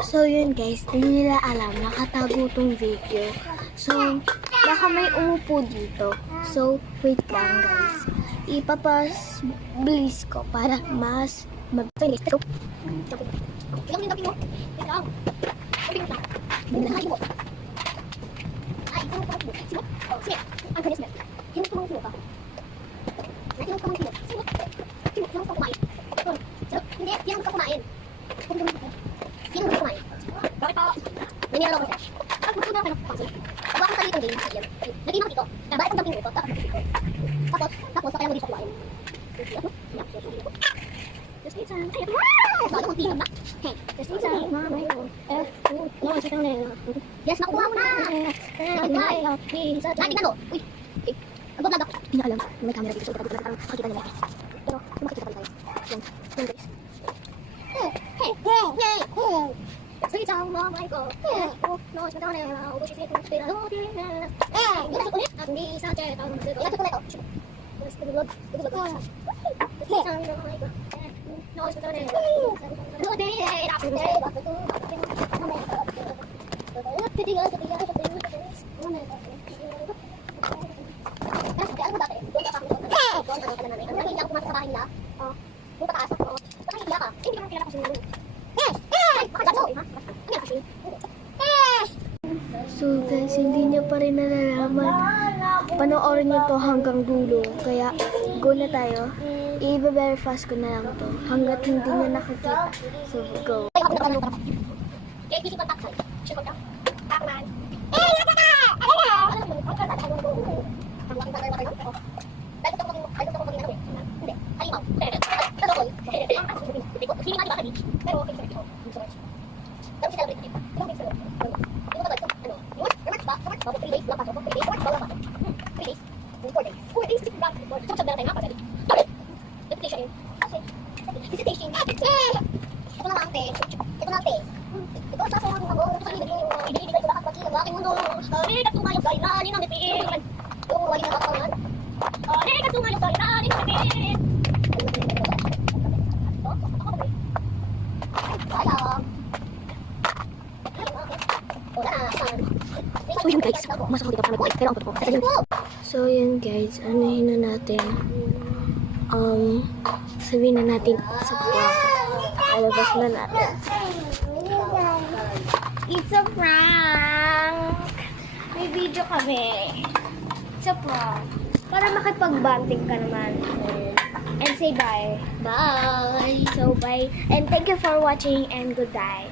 So yun guys, hindi nila alam, nakatago tong video. So, baka may umupo dito. So, wait lang guys. Ipapas-bliss ko para mas mag-finish. So, ilang yung mo? Wait lang. Binlahan mo. Ay, ito mo. Sige. Sige. Ang kanis mo. Hindi ko mga ka. Hindi ko mga sino. Sino? Sino ka kumain? Hindi, sino ka kumain? Sino ka kumain? Bakit pa? Nangyari ako siya. Pag magpunta ka ng pangsin, pag ako sa litong game, naging ako dito. Balik ang damping mo ito. Tapos, kaya mo dito kumain. Just need some. Sabi ko, tingin ba? Hey, just need some. Yes, nakuha mo na. Lagi ka no? Uy, nag-vlog ako. Hindi na alam. May camera dito. So, parang makikita nila. Pero, makikita pa rin tayo. Yan guys. Sige, ciao, mamay ko. No, es matang na. Ubo si Sito. Pero, gila sa kulit. At hindi sa chat. Gila sa kulit. Gusto vlog. Sige, ciao, mamay ko. No, es matang na. So guys, hindi niya pa rin nalalaman. Panoorin niyo to hanggang dulo. Kaya go na tayo. I-very fast ko na lang to. Hanggat hindi niya nakakita. So go. So yun guys, masok dito para mag-ulit. Pero ang totoo, kasi yun. So yun guys, anuhin na natin. Sabihin na natin sa prank. Alabas na natin. It's a prank! May video kami. It's a prank. Para makipag-banting ka naman. And say bye. Bye! So bye. And thank you for watching and goodbye.